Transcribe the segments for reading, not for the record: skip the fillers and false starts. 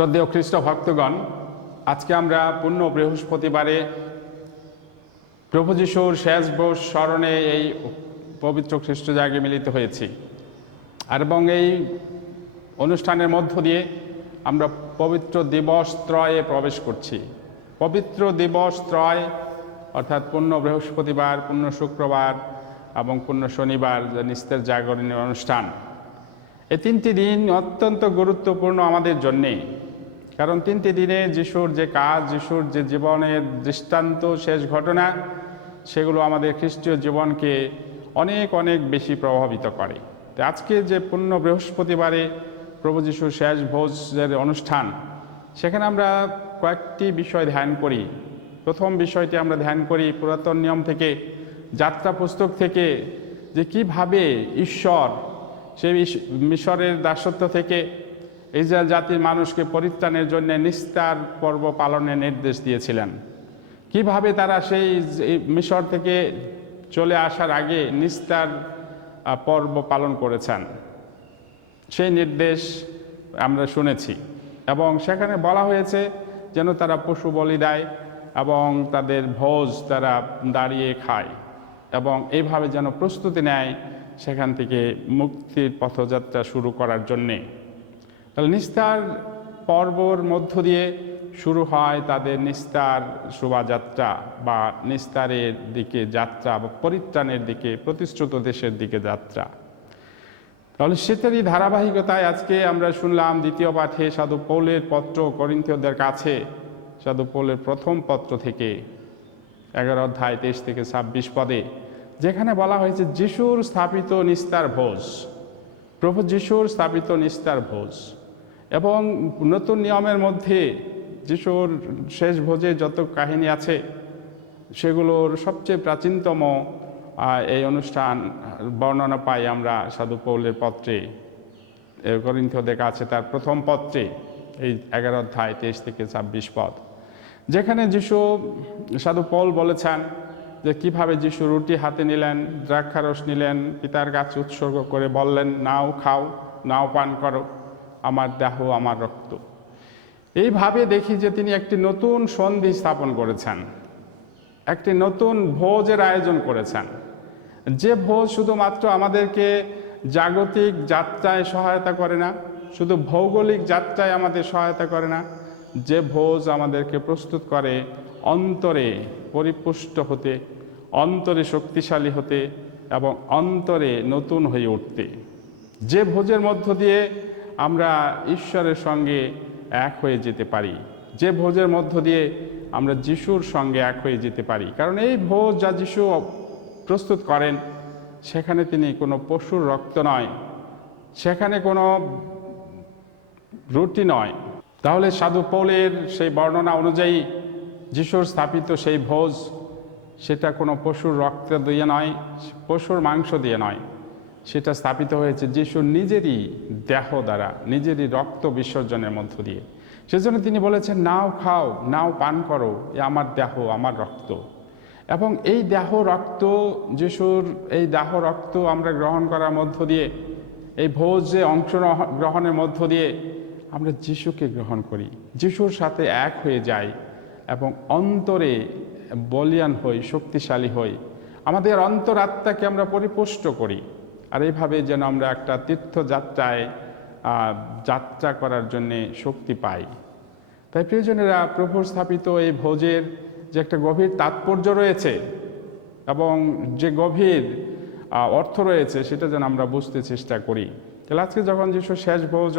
শ্রদ্ধেয় খ্রিস্ট ভক্তগণ, আজকে আমরা পূর্ণ বৃহস্পতিবারে প্রভু যিশুর শেষ ভোজ স্মরণে এই পবিত্র খ্রিস্ট জায়গায় মিলিত হয়েছি। এবং এই অনুষ্ঠানের মধ্য দিয়ে আমরা পবিত্র দিবস ত্রয়ে প্রবেশ করছি। পবিত্র দিবস ত্রয় অর্থাৎ পূর্ণ বৃহস্পতিবার, পূর্ণ শুক্রবার এবং পূর্ণ শনিবার নিস্তের জাগরণের অনুষ্ঠান। এই তিনটি দিন অত্যন্ত গুরুত্বপূর্ণ আমাদের জন্যে, কারণ তিনটি দিনে যিশুর যে কাজ, যিশুর যে জীবনের দৃষ্টান্ত, শেষ ঘটনা, সেগুলো আমাদের খ্রিস্টীয় জীবনকে অনেক অনেক বেশি প্রভাবিত করে। তো আজকে যে পূর্ণ বৃহস্পতিবারে প্রভু যিশুর শেষ ভোজের অনুষ্ঠান, সেখানে আমরা কয়েকটি বিষয় ধ্যান করি। প্রথম বিষয়টি আমরা ধ্যান করি পুরাতন নিয়ম থেকে, যাত্রা পুস্তক থেকে, যে কিভাবে ঈশ্বর সেই মিশরের দাসত্ব থেকে ইসরায়েল জাতির মানুষকে পরিত্রাণের জন্য নিস্তার পর্ব পালনের নির্দেশ দিয়েছিলেন। কিভাবে তারা সেই মিশর থেকে চলে আসার আগে নিস্তার পর্ব পালন করেছেন, সেই নির্দেশ আমরা শুনেছি। এবং সেখানে বলা হয়েছে যেন তারা পশু বলি দেয় এবং তাদের ভোজ তারা দাঁড়িয়ে খায় এবং এইভাবে যেন প্রস্তুতি নেয় সেখান থেকে মুক্তির পথযাত্রা শুরু করার জন্যে। তাহলে নিস্তার পর্বর মধ্য দিয়ে শুরু হয় তাদের নিস্তার শোভাযাত্রা বা নিস্তারের দিকে যাত্রা বা পরিত্রাণের দিকে, প্রতিশ্রুত দেশের দিকে যাত্রা। তাহলে সেটারই ধারাবাহিকতায় আজকে আমরা শুনলাম দ্বিতীয় পাঠে সাধু পৌলের পত্র করিন্থীয়দের কাছে, সাধু পৌলের প্রথম পত্র থেকে 11 অধ্যায় 23 থেকে 26 পদে, যেখানে বলা হয়েছে যিশুর স্থাপিত নিস্তার ভোজ, প্রভু যিশুর স্থাপিত নিস্তার ভোজ। এবং নতুন নিয়মের মধ্যে যিশুর শেষ ভোজে যত কাহিনী আছে সেগুলোর সবচেয়ে প্রাচীনতম এই অনুষ্ঠান বর্ণনা পাই আমরা সাধু পৌলের পত্রে করিন্থীয়দের কাছে, তার প্রথম পত্রে, এই 11 অধ্যায় 23 থেকে 26 পদ, যেখানে যিশু, সাধু পৌল বলেছেন যে কিভাবে যিশু রুটি হাতে নিলেন, দ্রাক্ষারস নিলেন, পিতার কাছে উৎসর্গ করে বললেন, নাও খাও, নাও পান করো, আমার দেহ আমার রক্ত। এইভাবে দেখি যে তিনি একটি নতুন সন্ধি স্থাপন করেছেন, একটি নতুন ভোজের আয়োজন করেছেন। যে ভোজ শুধুমাত্র আমাদেরকে জাগতিক যাত্রায় সহায়তা করে না, শুধু ভৌগোলিক যাত্রায় আমাদের সহায়তা করে না, যে ভোজ আমাদেরকে প্রস্তুত করে অন্তরে পরিপুষ্ট হতে, অন্তরে শক্তিশালী হতে এবং অন্তরে নতুন হয়ে উঠতে। যে ভোজের মধ্য দিয়ে আমরা ঈশ্বরের সঙ্গে এক হয়ে যেতে পারি, যে ভোজের মধ্য দিয়ে আমরা যিশুর সঙ্গে এক হয়ে যেতে পারি। কারণ এই ভোজ যা যিশু প্রস্তুত করেন, সেখানে তিনি কোনো পশুর রক্ত নয়, সেখানে কোনো রুটি নয়। তাহলে সাধু পৌলের সেই বর্ণনা অনুযায়ী যিশুর স্থাপিত সেই ভোজ, সেটা কোনো পশুর রক্ত দিয়ে নয়, পশুর মাংস দিয়ে নয়, সেটা স্থাপিত হয়েছে যিশুর নিজেরই দেহ দ্বারা, নিজেরই রক্ত বিসর্জনের মধ্য দিয়ে। সেজন্য তিনি বলেছেন, নাও খাও, নাও পান করো, এ আমার দেহ আমার রক্ত। এবং এই দেহ রক্ত, যিশুর এই দেহ রক্ত আমরা গ্রহণ করার মধ্য দিয়ে, এই ভোজে অংশগ্রহণের মধ্য দিয়ে আমরা যিশুকে গ্রহণ করি, যিশুর সাথে এক হয়ে যাই এবং অন্তরে বলিয়ান হই, শক্তিশালী হই, আমাদের অন্তরাত্মাকে আমরা পরিপুষ্ট করি। আর এইভাবে যেন আমরা একটা তীর্থযাত্রায় যাত্রা করার জন্যে শক্তি পাই। তাই প্রিয়জনেরা, প্রভুর স্থাপিত এই ভোজের যে একটা গভীর তাৎপর্য রয়েছে এবং যে গভীর অর্থ রয়েছে, সেটা যেন আমরা বুঝতে চেষ্টা করি। তাহলে আজকে যখন যিশু শেষ ভোজ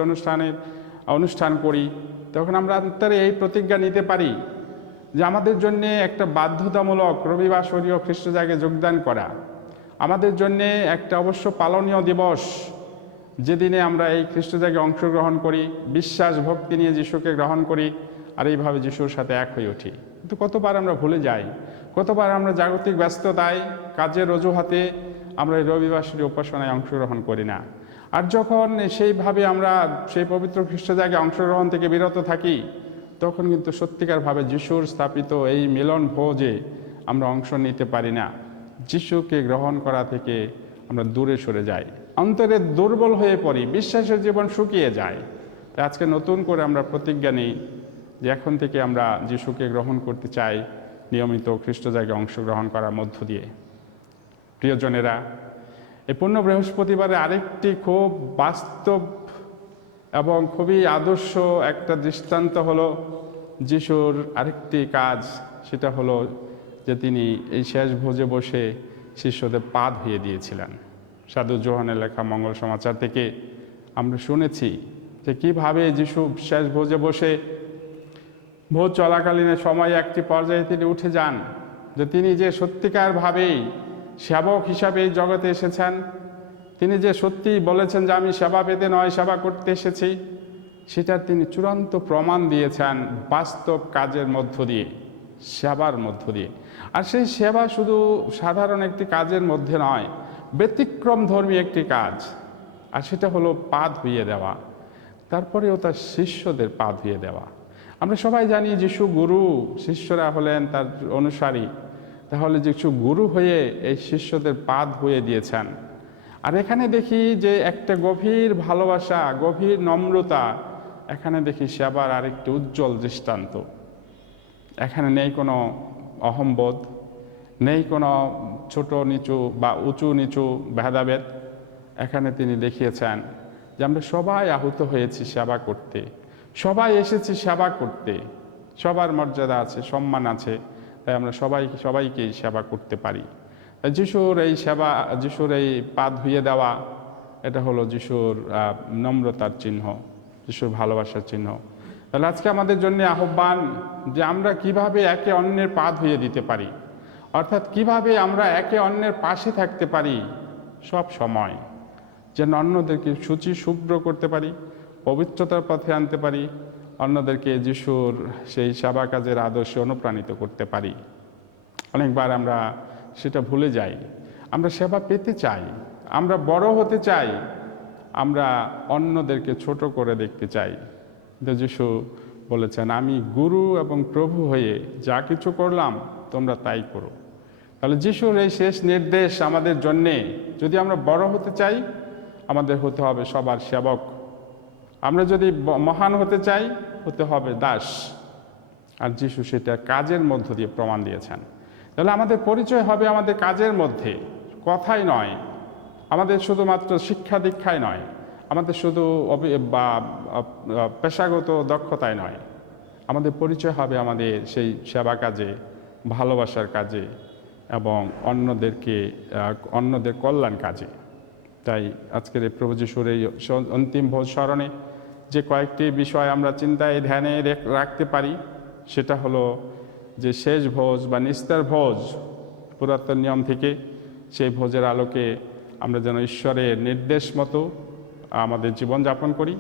অনুষ্ঠান করি, তখন আমরা অন্তরে এই প্রতিজ্ঞা নিতে পারি যে আমাদের জন্যে একটা বাধ্যতামূলক রবিবাসরীয় খ্রিস্ট জায়গায় যোগদান করা, আমাদের জন্যে একটা অবশ্য পালনীয় দিবস, যেদিনে আমরা এই খ্রিস্ট জায়গায় অংশগ্রহণ করি, বিশ্বাস ভক্তি নিয়ে যিশুকে গ্রহণ করি আর এইভাবে যিশুর সাথে এক হয়ে উঠি। কিন্তু কতবার আমরা ভুলে যাই, কতবার আমরা জাগতিক ব্যস্ততায়, কাজের অজুহাতে আমরা এই রবিবাসরী উপাসনায় অংশগ্রহণ করি না। আর যখন সেইভাবে আমরা সেই পবিত্র খ্রিস্ট জায়গায় অংশগ্রহণ থেকে বিরত থাকি, তখন কিন্তু সত্যিকারভাবে যিশুর স্থাপিত এই মিলন ভোজে আমরা অংশ নিতে পারি না। যিশুকে গ্রহণ করা থেকে আমরা দূরে সরে যাই, অন্তরে দুর্বল হয়ে পড়ি, বিশ্বাসের জীবন শুকিয়ে যায়। তাই আজকে নতুন করে আমরা প্রতিজ্ঞা নিই যে এখন থেকে আমরা যিশুকে গ্রহণ করতে চাই নিয়মিত খ্রিস্টজাগে অংশগ্রহণ করার মধ্য দিয়ে। প্রিয়জনেরা, এই পূর্ণ বৃহস্পতিবারে আরেকটি খুব বাস্তব এবং খুবই আদর্শ একটা দৃষ্টান্ত হলো যিশুর আরেকটি কাজ, সেটা হলো যে তিনি এই শেষ ভোজে বসে শিষ্যদের পা ধুয়ে দিয়েছিলেন। সাধু যোহানের লেখা মঙ্গল সমাচার থেকে আমরা শুনেছি যে কীভাবে যিশু শেষ ভোজে বসে ভোজ চলাকালীন সময়ে একটি পর্যায়ে তিনি উঠে যান, যে তিনি যে সত্যিকারভাবেই সেবক হিসাবে এই জগতে এসেছেন, তিনি যে সত্যিই বলেছেন যে আমি সেবা পেতে নয় সেবা করতে এসেছি, সেটার তিনি চূড়ান্ত প্রমাণ দিয়েছেন বাস্তব কাজের মধ্য দিয়ে, সেবার মধ্য দিয়ে। আর সেই সেবা শুধু সাধারণ একটি কাজের মধ্যে নয়, ব্যতিক্রম ধর্মী একটি কাজ, আর সেটা হলো পা ধুইয়ে দেওয়া, তারপরেও তার শিষ্যদের পা ধুইয়ে দেওয়া। আমরা সবাই জানি যিশু গুরু, শিষ্যরা হলেন তার অনুসারী। তাহলে যিশু গুরু হয়ে এই শিষ্যদের পা ধুয়ে দিয়েছেন। আর এখানে দেখি যে একটা গভীর ভালোবাসা, গভীর নম্রতা, এখানে দেখি সেবার আরেকটি উজ্জ্বল দৃষ্টান্ত। এখানে নেই কোনো অহংবোধ, নেই কোনো ছোট নিচু বা উঁচু নিচু ভেদাভেদ। এখানে তিনি দেখিয়েছেন যে আমরা সবাই আহুত হয়েছি সেবা করতে, সবাই এসেছি সেবা করতে, সবার মর্যাদা আছে, সম্মান আছে, তাই আমরা সবাইকেই সেবা করতে পারি। যিশুর এই সেবা, যিশুর এই পা ধুয়ে দেওয়া, এটা হলো যিশুর নম্রতার চিহ্ন, যিশুর ভালোবাসার চিহ্ন। তাহলে আজকে আমাদের জন্য আহ্বান যে আমরা কিভাবে একে অন্যের পা ধুয়ে দিতে পারি, অর্থাৎ কিভাবে আমরা একে অন্যের পাশে থাকতে পারি সব সময়, যেন অন্যদেরকে শুচি শুভ্র করতে পারি, পবিত্রতার পথে আনতে পারি, অন্যদেরকে যিশুর সেই সেবা কাজের আদর্শে অনুপ্রাণিত করতে পারি। অনেকবার আমরা সেটা ভুলে যাই। আমরা সেবা পেতে চাই, আমরা বড় হতে চাই, আমরা অন্যদেরকে ছোট করে দেখতে চাই। কিন্তু যিশু বলেছেন, আমি গুরু এবং প্রভু হয়ে যা কিছু করলাম তোমরা তাই করো। তাহলে যিশুর এই শেষ নির্দেশ আমাদের জন্যে, যদি আমরা বড় হতে চাই আমাদের হতে হবে সবার সেবক, আমরা যদি মহান হতে চাই হতে হবে দাস। আর যিশু সেটা কাজের মধ্য দিয়ে প্রমাণ দিয়েছেন। তাহলে আমাদের পরিচয় হবে আমাদের কাজের মধ্যে, কথাই নয়, আমাদের শুধুমাত্র শিক্ষা দীক্ষায় নয়, আমাদের শুধু পেশাগত দক্ষতায় নয়, আমাদের পরিচয় হবে আমাদের সেই সেবা কাজে, ভালোবাসার কাজে এবং অন্যদের কল্যাণ কাজে। তাই আজকের এই প্রভু যিশুর এই অন্তিম ভোজ স্মরণে যে কয়েকটি বিষয় আমরা চিন্তায় ধ্যানে রাখতে পারি, সেটা হলো যে শেষ ভোজ বা নিস্তার ভোজ, পুরাতন নিয়ম থেকে সেই ভোজের আলোকে আমরা যেন ঈশ্বরের নির্দেশ মতো আমাদের জীবনযাপন করি।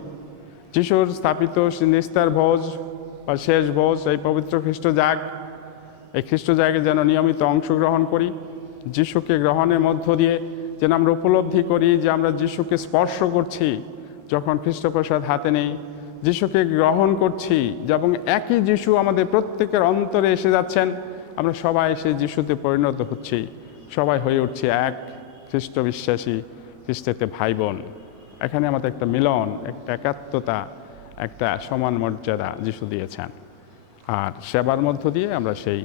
যিশুর স্থাপিত নিস্তার ভোজ বা শেষ ভোজ, এই পবিত্র খ্রিস্টজাগ, এই খ্রিস্টজাগে যেন নিয়মিত অংশগ্রহণ করি। যিশুকে গ্রহণের মধ্য দিয়ে যেন আমরা উপলব্ধি করি যে আমরা যিশুকে স্পর্শ করছি যখন খ্রিস্টপ্রসাদ হাতে নেই, যিশুকে গ্রহণ করছি এবং একই যিশু আমাদের প্রত্যেকের অন্তরে এসে যাচ্ছেন। আমরা সবাই সেই যিশুতে পরিণত হচ্ছি, সবাই হয়ে উঠছি এক খ্রিস্ট বিশ্বাসী, খ্রিস্টেতে ভাই বোন। এখানে আমাদের একটা মিলন, একটা একাত্মতা, একটা সমান মর্যাদা যিশু দিয়েছেন। আর সেবার মধ্য দিয়ে আমরা সেই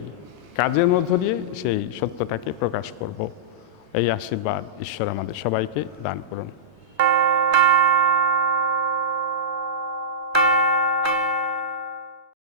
কাজের মধ্য দিয়ে সেই সত্যটাকে প্রকাশ করব। এই আশীর্বাদ ঈশ্বর আমাদের সবাইকে দান করুন।